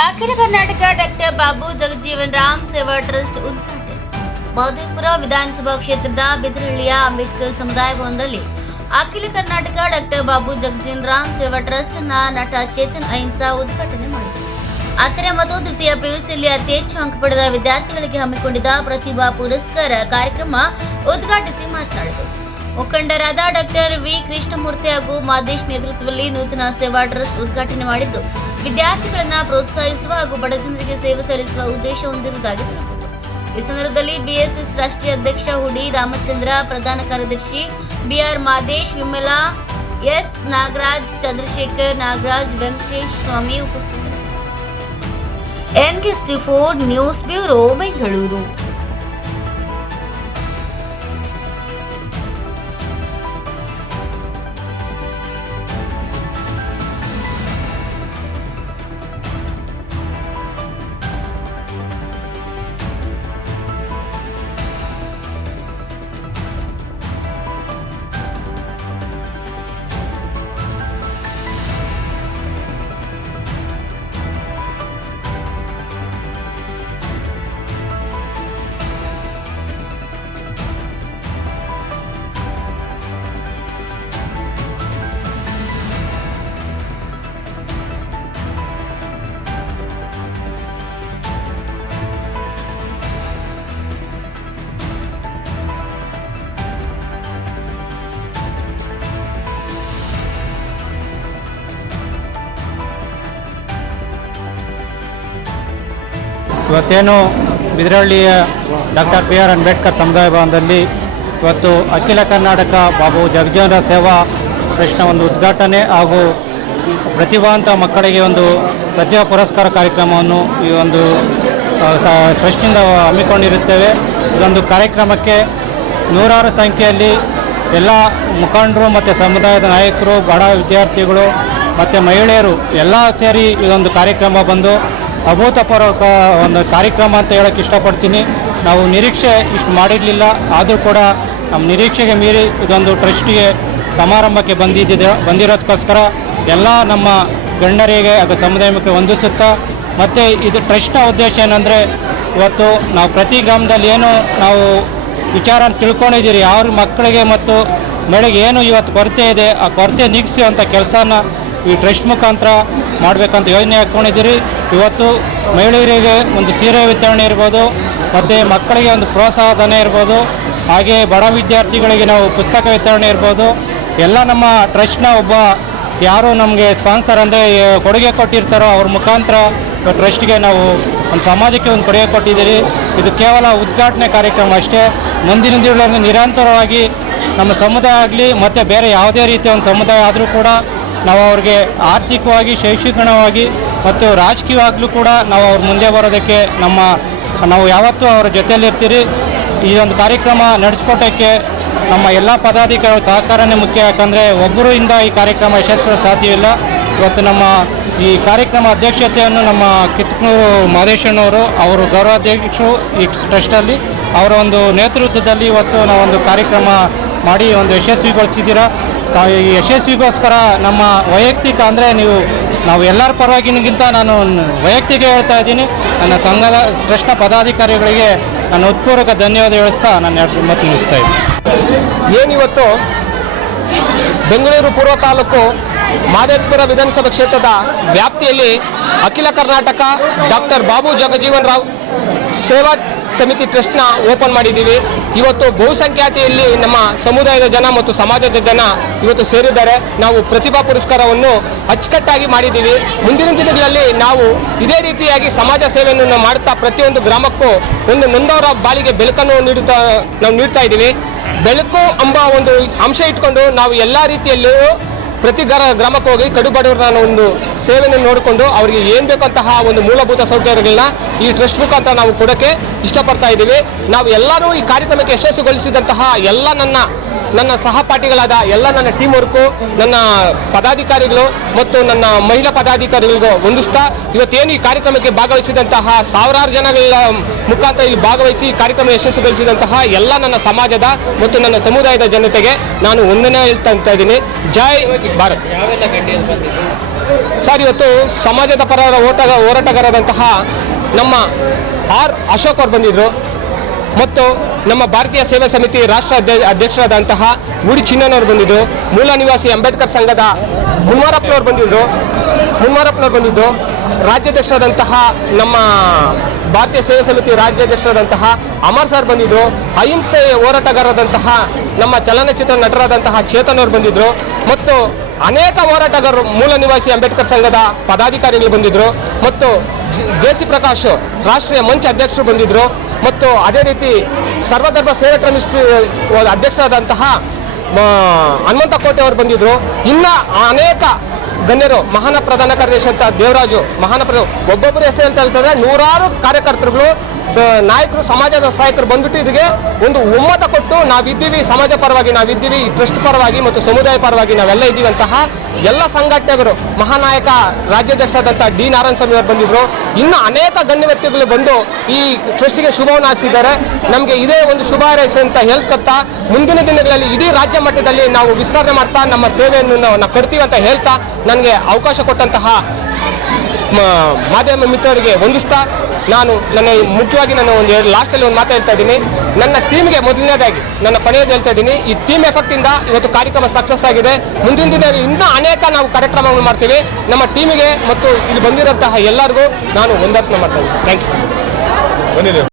ಅಖಿಲ Karnataka doctor Babu Jagjivan Ram Seva trust ಉದ್ಘಾಟನೆ. ಮಹದೇವಪುರ ವಿಧಾನಸಭಾ ಕ್ಷೇತ್ರದ ಬಿದ್ರಹಳ್ಳಿಯ ಅಂಬೇಡ್ಕರ್ ಸಮುದಾಯ ಭವನದಲ್ಲಿ ಅಖಿಲ ಕರ್ನಾಟಕ ಡಾಕ್ಟರ್ ಬಾಬು ಜಗಜೀವನ್ ರಾಮ್ ಸೇವಾ ಟ್ರಸ್ಟ್ನ ನಟ ಚೇತನ್ ಅಹಿಂಸಾ ಉದ್ಘಾಟನೆ ಮಾಡಿದರು. ಹತ್ತನೇ ಮತ್ತು ದ್ವಿತೀಯ ಪಿಯುಸಿಯಲ್ಲಿ ಅತಿ ಹೆಚ್ಚು ಅಂಕ ಪಡೆದ ವಿದ್ಯಾರ್ಥಿಗಳಿಗೆ ಹಮ್ಮಿಕೊಂಡಿದ್ದ ಪ್ರತಿಭಾ ಪುರಸ್ಕಾರ ಕಾರ್ಯಕ್ರಮ ಉದ್ಘಾಟಿಸಿ ಮಾತನಾಡಿದರು. ಮುಖಂಡರಾದ ಡಾಕ್ಟರ್ ವಿ ಕೃಷ್ಣಮೂರ್ತಿ ಹಾಗೂ ಮಾದೇಶ್ ನೇತೃತ್ವದಲ್ಲಿ ನೂತನ ಸೇವಾ ಟ್ರಸ್ಟ್ ಉದ್ಘಾಟನೆ ಮಾಡಿದ್ದು ವಿದ್ಯಾರ್ಥಿಗಳನ್ನ ಪ್ರೋತ್ಸಾಹಿಸುವ ಹಾಗೂ ಬಡ ಜನರಿಗೆ ಸೇವೆ ಸಲ್ಲಿಸುವ ಉದ್ದೇಶ ಹೊಂದಿರುವುದಾಗಿ ತಿಳಿಸಿದರು ಈ ಸಂದರ್ಭದಲ್ಲಿ ಬಿಎಸ್ಎಸ್ ರಾಷ್ಟ್ರೀಯ ಅಧ್ಯಕ್ಷ ಹುಡಿ ರಾಮಚಂದ್ರ, ಪ್ರಧಾನ ಕಾರ್ಯದರ್ಶಿ ಬಿಆರ್ ಮಾದೇಶ್, ವಿಮಲಾ, ಎಚ್ ನಾಗರಾಜ್, ಚಂದ್ರಶೇಖರ್ ನಾಗರಾಜ್, ವೆಂಕಟೇಶ್ ಸ್ವಾಮಿ ಉಪಸ್ಥಿತರಿದ್ದರು. K four news bureau, Bengaluru. ಇವತ್ತೇನು ಬಿದರಹಳ್ಳಿಯ ಡಾಕ್ಟರ್ ಬಿ ಆರ್ ಅಂಬೇಡ್ಕರ್ ಸಮುದಾಯ ಭವನದಲ್ಲಿ ಇವತ್ತು ಅಖಿಲ ಕರ್ನಾಟಕ ಬಾಬು ಜಗಜೀವನ ಸೇವಾ ಟ್ರಸ್ಟ್ನ ಒಂದು ಉದ್ಘಾಟನೆ ಹಾಗೂ ಪ್ರತಿಭಾವಂತ ಮಕ್ಕಳಿಗೆ ಒಂದು ಪ್ರತಿಭಾ ಪುರಸ್ಕಾರ ಕಾರ್ಯಕ್ರಮವನ್ನು ಈ ಒಂದು ಟ್ರಸ್ಟ್ನಿಂದ ಹಮ್ಮಿಕೊಂಡಿರುತ್ತೇವೆ. ಇದೊಂದು ಕಾರ್ಯಕ್ರಮಕ್ಕೆ ನೂರಾರು ಸಂಖ್ಯೆಯಲ್ಲಿ ಎಲ್ಲ ಮುಖಂಡರು ಮತ್ತು ಸಮುದಾಯದ ನಾಯಕರು, ಬಡ ವಿದ್ಯಾರ್ಥಿಗಳು ಮತ್ತು ಮಹಿಳೆಯರು ಎಲ್ಲ ಸೇರಿ ಇದೊಂದು ಕಾರ್ಯಕ್ರಮ ಬಂದು ಅಭೂತಪೂರ್ವ ಒಂದು ಕಾರ್ಯಕ್ರಮ ಅಂತ ಹೇಳೋಕ್ಕೆ ಇಷ್ಟಪಡ್ತೀನಿ. ನಾವು ನಿರೀಕ್ಷೆ ಇಷ್ಟು ಮಾಡಿರಲಿಲ್ಲ, ಆದರೂ ಕೂಡ ನಮ್ಮ ನಿರೀಕ್ಷೆಗೆ ಮೀರಿ ಇದೊಂದು ಟ್ರಸ್ಟಿಗೆ ಸಮಾರಂಭಕ್ಕೆ ಬಂದಿದ್ದಿದೆ. ಬಂದಿರೋದಕ್ಕೋಸ್ಕರ ಎಲ್ಲ ನಮ್ಮ ಗಣ್ಯರಿಗೆ ಅದು ಸಮುದಾಯಕ್ಕೆ ಹೊಂದಿಸುತ್ತಾ ಮತ್ತು ಇದು ಟ್ರಸ್ಟ್ನ ಉದ್ದೇಶ ಏನಂದರೆ ಇವತ್ತು ನಾವು ಪ್ರತಿ ಗ್ರಾಮದಲ್ಲಿ ಏನು ನಾವು ವಿಚಾರ ತಿಳ್ಕೊಂಡಿದ್ದೀರಿ ಯಾವ ಮಕ್ಕಳಿಗೆ ಮತ್ತು ಮಳೆಗೆ ಏನು ಇವತ್ತು ಕೊರತೆ ಇದೆ, ಆ ಕೊರತೆ ನೀಗಿಸುವಂಥ ಕೆಲಸನ ಈ ಟ್ರಸ್ಟ್ ಮುಖಾಂತರ ಮಾಡಬೇಕಂತ ಯೋಜನೆ ಹಾಕ್ಕೊಂಡಿದ್ದೀರಿ. ಇವತ್ತು ಮಹಿಳೆಯರಿಗೆ ಒಂದು ಸೀರೆ ವಿತರಣೆ ಇರ್ಬೋದು, ಮತ್ತು ಮಕ್ಕಳಿಗೆ ಒಂದು ಪ್ರೋತ್ಸಾಹ ಧನ ಇರ್ಬೋದು, ಹಾಗೆ ಬಡ ವಿದ್ಯಾರ್ಥಿಗಳಿಗೆ ನಾವು ಪುಸ್ತಕ ವಿತರಣೆ ಇರ್ಬೋದು. ಎಲ್ಲ ನಮ್ಮ ಟ್ರಸ್ಟ್ನ ಒಬ್ಬ ಯಾರು ನಮಗೆ ಸ್ಪಾನ್ಸರ್ ಅಂದರೆ ಕೊಡುಗೆ ಕೊಟ್ಟಿರ್ತಾರೋ ಅವ್ರ ಮುಖಾಂತರ ಟ್ರಸ್ಟ್ಗೆ ನಾವು ಒಂದು ಸಮಾಜಕ್ಕೆ ಒಂದು ಕೊಡುಗೆ ಕೊಟ್ಟಿದ್ದೀರಿ. ಇದು ಕೇವಲ ಉದ್ಘಾಟನೆ ಕಾರ್ಯಕ್ರಮ ಅಷ್ಟೇ. ಮುಂದಿನ ದಿನಗಳಲ್ಲಿ ನಿರಂತರವಾಗಿ ನಮ್ಮ ಸಮುದಾಯ ಆಗಲಿ, ಮತ್ತು ಬೇರೆ ಯಾವುದೇ ರೀತಿಯ ಒಂದು ಸಮುದಾಯ ಆದರೂ ಕೂಡ ನಾವು ಅವ್ರಿಗೆ ಆರ್ಥಿಕವಾಗಿ, ಶೈಕ್ಷಣಿಕವಾಗಿ ಮತ್ತು ರಾಜಕೀಯವಾಗಲೂ ಕೂಡ ನಾವು ಅವ್ರ ಮುಂದೆ ಬರೋದಕ್ಕೆ ನಮ್ಮ, ನಾವು ಯಾವತ್ತೂ ಅವ್ರ ಜೊತೆಯಲ್ಲಿರ್ತೀರಿ ಈ ಒಂದು ಕಾರ್ಯಕ್ರಮ ನಡೆಸ್ಕೊಟ್ಟಕ್ಕೆ ನಮ್ಮ ಎಲ್ಲ ಪದಾಧಿಕಾರಿಗಳ ಸಹಕಾರನೇ ಮುಖ್ಯ. ಯಾಕಂದರೆ ಒಬ್ಬರಿಂದ ಈ ಕಾರ್ಯಕ್ರಮ ಯಶಸ್ವಿ ಸಾಧ್ಯವಿಲ್ಲ. ಇವತ್ತು ನಮ್ಮ ಈ ಕಾರ್ಯಕ್ರಮ ಅಧ್ಯಕ್ಷತೆಯನ್ನು ನಮ್ಮ ಕಿತ್ಕೂರು ಮಹದೇಶಣ್ಣವರು ಅವರು ಗೌರವಾಧ್ಯಕ್ಷರು ಈ ಟ್ರಸ್ಟಲ್ಲಿ, ಅವರ ಒಂದು ನೇತೃತ್ವದಲ್ಲಿ ಇವತ್ತು ನಾವೊಂದು ಕಾರ್ಯಕ್ರಮ ಮಾಡಿ ಒಂದು ಯಶಸ್ವಿಗೊಳಿಸಿದ್ದೀರಾ. ಯಶಸ್ವಿಗೋಸ್ಕರ ನಮ್ಮ ವೈಯಕ್ತಿಕ ಅಂದರೆ ನೀವು, ನಾವು ಎಲ್ಲರ ಪರವಾಗಿಗಿಂತ ನಾನು ವೈಯಕ್ತಿಕ ಹೇಳ್ತಾ ಇದ್ದೀನಿ. ನನ್ನ ಸಂಘದ ಕೃಷ್ಣ ಪದಾಧಿಕಾರಿಗಳಿಗೆ ನಾನು ಉತ್ಪೂರ್ವಕ ಧನ್ಯವಾದ ಹೇಳಿಸ್ತಾ ನಾನು ಮತ್ತೆ ಮುಗಿಸ್ತಾ ಇದ್ದೀನಿ. ಏನಿವತ್ತು ಬೆಂಗಳೂರು ಪೂರ್ವ ತಾಲೂಕು ಮಾದೇವಪುರ ವಿಧಾನಸಭಾ ಕ್ಷೇತ್ರದ ವ್ಯಾಪ್ತಿಯಲ್ಲಿ ಅಖಿಲ ಕರ್ನಾಟಕ ಡಾಕ್ಟರ್ ಬಾಬು ಜಗಜೀವನ್ ರಾವ್ ಸೇವಾ ಸಮಿತಿ ಟ್ರಸ್ಟ್ನ ಓಪನ್ ಮಾಡಿದ್ದೀವಿ. ಇವತ್ತು ಬಹುಸಂಖ್ಯಾತಿಯಲ್ಲಿ ನಮ್ಮ ಸಮುದಾಯದ ಜನ ಮತ್ತು ಸಮಾಜದ ಜನ ಇವತ್ತು ಸೇರಿದ್ದಾರೆ. ನಾವು ಪ್ರತಿಭಾ ಪುರಸ್ಕಾರವನ್ನು ಅಚ್ಚುಕಟ್ಟಾಗಿ ಮಾಡಿದ್ದೀವಿ. ಮುಂದಿನ ದಿನಗಳಲ್ಲಿ ನಾವು ಇದೇ ರೀತಿಯಾಗಿ ಸಮಾಜ ಸೇವೆಯನ್ನು ಮಾಡುತ್ತಾ ಮಾಡ್ತಾ ಪ್ರತಿಯೊಂದು ಗ್ರಾಮಕ್ಕೂ ಒಂದು ನೊಂದವರ ಬಾಳಿಗೆ ಬೆಳಕನ್ನು ನೀಡುತ್ತಾ ನಾವು ನೀಡ್ತಾ ಇದ್ದೀವಿ. ಬೆಳಕು ಎಂಬ ಒಂದು ಅಂಶ ಇಟ್ಕೊಂಡು ನಾವು ಎಲ್ಲ ರೀತಿಯಲ್ಲೂ ಪ್ರತಿ ಗ್ರ ಗ್ರಾಮಕ್ಕೆ ಹೋಗಿ ಕಡು ಬಡವರನ್ನ ಒಂದು ಸೇವೆಯನ್ನು ನೋಡಿಕೊಂಡು ಅವರಿಗೆ ಏನು ಬೇಕಂತಹ ಒಂದು ಮೂಲಭೂತ ಸೌಕರ್ಯಗಳನ್ನ ಈ ಟ್ರಸ್ಟ್ ಮುಖಾಂತರ ನಾವು ಕೊಡೋಕ್ಕೆ ಇಷ್ಟಪಡ್ತಾ ಇದ್ದೀವಿ. ನಾವು ಎಲ್ಲರೂ ಈ ಕಾರ್ಯಕ್ರಮಕ್ಕೆ ಯಶಸ್ಸುಗೊಳಿಸಿದಂತಹ ಎಲ್ಲ ನನ್ನ ನನ್ನ ಸಹಪಾಠಿಗಳಾದ ಎಲ್ಲ ನನ್ನ ಟೀಮ್ ವರ್ಕು ನನ್ನ ಪದಾಧಿಕಾರಿಗಳು ಮತ್ತು ನನ್ನ ಮಹಿಳಾ ಪದಾಧಿಕಾರಿಗಳಿಗೂ ಹೊಂದಿಸ್ತಾ ಇವತ್ತೇನು ಈ ಕಾರ್ಯಕ್ರಮಕ್ಕೆ ಭಾಗವಹಿಸಿದಂತಹ ಸಾವಿರಾರು ಜನಗಳ ಮುಖಾಂತರ ಇಲ್ಲಿ ಭಾಗವಹಿಸಿ ಈ ಕಾರ್ಯಕ್ರಮ ಯಶಸ್ಸುಗೊಳಿಸಿದಂತಹ ಎಲ್ಲ ನನ್ನ ಸಮಾಜದ ಮತ್ತು ನನ್ನ ಸಮುದಾಯದ ಜನತೆಗೆ ನಾನು ಒಂದನೇ ಹೇಳ್ತಾ ಇದ್ದೀನಿ. ಜೈ ಭಾರತ್. ಸರ್, ಇವತ್ತು ಸಮಾಜದ ಪರ ಓಟ ನಮ್ಮ ಆರ್ ಅಶೋಕ್ ಅವರು ಬಂದಿದ್ದರು ಮತ್ತು ನಮ್ಮ ಭಾರತೀಯ ಸೇವಾ ಸಮಿತಿ ರಾಷ್ಟ್ರ ಅಧ್ಯ- ಅಧ್ಯಕ್ಷರಾದಂತಹ ಗುಡಿ ಚಿನ್ನನವರು ಬಂದಿದ್ದು ಮೂಲ ನಿವಾಸಿ ಅಂಬೇಡ್ಕರ್ ಸಂಘದ ಮುನ್ಮಾರಪ್ಪನವ್ರು ಬಂದಿದ್ದರು ಮುನ್ಮಾರಪ್ಪನವ್ರು ಬಂದಿದ್ದು ರಾಜ್ಯಾಧ್ಯಕ್ಷರಾದಂತಹ ನಮ್ಮ ಭಾರತೀಯ ಸೇವಾ ಸಮಿತಿ ರಾಜ್ಯಾಧ್ಯಕ್ಷರಾದಂತಹ ಅಮರ್ ಸರ್ ಬಂದಿದ್ದರು ಅಹಿಂಸೆ ಹೋರಾಟಗಾರರಾದಂತಹ ನಮ್ಮ ಚಲನಚಿತ್ರ ನಟರಾದಂತಹ ಚೇತನ್ ಅವರು ಬಂದಿದ್ದರು ಮತ್ತು ಅನೇಕ ಹೋರಾಟಗಾರರು ಮೂಲ ನಿವಾಸಿ ಅಂಬೇಡ್ಕರ್ ಸಂಘದ ಪದಾಧಿಕಾರಿಗಳು ಬಂದಿದ್ದರು ಮತ್ತು ಜೆ ಸಿ ಪ್ರಕಾಶ್ ರಾಷ್ಟ್ರೀಯ ಮಂಚ ಅಧ್ಯಕ್ಷರು ಬಂದಿದ್ದರು ಮತ್ತು ಅದೇ ರೀತಿ ಸರ್ವಧರ್ಮ ಸೇವಾ ಟ್ರಸ್ಟ್ ಅಧ್ಯಕ್ಷರಾದಂತಹ ಹನುಮಂತ ಕೋಟೆ ಅವರು ಬಂದಿದ್ದರು ಇನ್ನ ಅನೇಕ ಗಣ್ಯರು ಮಹಾನ ಪ್ರಧಾನ ಕಾರ್ಯದರ್ಶಿ ಅಂತ ದೇವರಾಜು ಮಹಾನ ಪ್ರಧಾನ ಒಬ್ಬೊಬ್ಬರು ಹೆಸರು ಹೇಳ್ತಾ ಹೇಳ್ತಾರೆ ನೂರಾರು ಕಾರ್ಯಕರ್ತರುಗಳು ನಾಯಕರು, ಸಮಾಜದ ಸಹಾಯಕರು ಬಂದ್ಬಿಟ್ಟು ಇದಕ್ಕೆ ಒಂದು ಒಮ್ಮತ ಕೊಟ್ಟು ನಾವಿದ್ದೀವಿ, ಸಮಾಜ ಪರವಾಗಿ ನಾವಿದ್ದೀವಿ ಟ್ರಸ್ಟ್ ಪರವಾಗಿ ಮತ್ತು ಸಮುದಾಯ ಪರವಾಗಿ ನಾವೆಲ್ಲ ಇದ್ದೀವಿ ಅಂತಹ ಎಲ್ಲ ಸಂಘಟನೆಗಳು. ಮಹಾನಾಯಕ, ರಾಜ್ಯಾಧ್ಯಕ್ಷರಾದಂಥ ಡಿ. ನಾರಾಯಣ ಸ್ವಾಮಿ ಅವರು ಬಂದಿದ್ರು. ಇನ್ನು ಅನೇಕ ಗಣ್ಯ ವ್ಯಕ್ತಿಗಳು ಬಂದು ಈ ಟ್ರಸ್ಟಿಗೆ ಶುಭವನ್ನು ಹಾರಿಸಿದ್ದಾರೆ. ನಮಗೆ ಇದೇ ಒಂದು ಶುಭ ಅಂತ ಹೇಳ್ಕೊತಾ ಮುಂದಿನ ದಿನಗಳಲ್ಲಿ ಇಡೀ ರಾಜ್ಯ ಮಟ್ಟದಲ್ಲಿ ನಾವು ವಿಸ್ತರಣೆ ಮಾಡ್ತಾ ನಮ್ಮ ಸೇವೆಯನ್ನು ನಾವು ಕೊಡ್ತೀವಿ ಅಂತ ಹೇಳ್ತಾ ನನಗೆ ಅವಕಾಶ ಕೊಟ್ಟಂತಹ ಮಾಧ್ಯಮ ಮಿತ್ರರಿಗೆ ಹೊಂದಿಸ್ತಾ ನಾನು ನನ್ನ ಮುಖ್ಯವಾಗಿ ನಾನು ಒಂದು ಲಾಸ್ಟಲ್ಲಿ ಒಂದು ಮಾತು ಹೇಳ್ತಾ ಇದ್ದೀನಿ. ನನ್ನ ಟೀಮ್ಗೆ ಮೊದಲನೇದಾಗಿ ನನ್ನ ಕೊನೆಯದು ಹೇಳ್ತಾ ಇದ್ದೀನಿ. ಈ ಟೀಮ್ ಎಫೆಕ್ಟಿಂದ ಇವತ್ತು ಕಾರ್ಯಕ್ರಮ ಸಕ್ಸಸ್ ಆಗಿದೆ. ಮುಂದಿನ ದಿನ ಇನ್ನೂ ಅನೇಕ ನಾವು ಕಾರ್ಯಕ್ರಮಗಳು ಮಾಡ್ತೀವಿ. ನಮ್ಮ ಟೀಮಿಗೆ ಮತ್ತು ಇಲ್ಲಿ ಬಂದಿರೋಂತಹ ಎಲ್ಲರಿಗೂ ನಾನು ವಂದನೆ ಮಾಡ್ತಾ ಇದ್ದೀನಿ. Thank you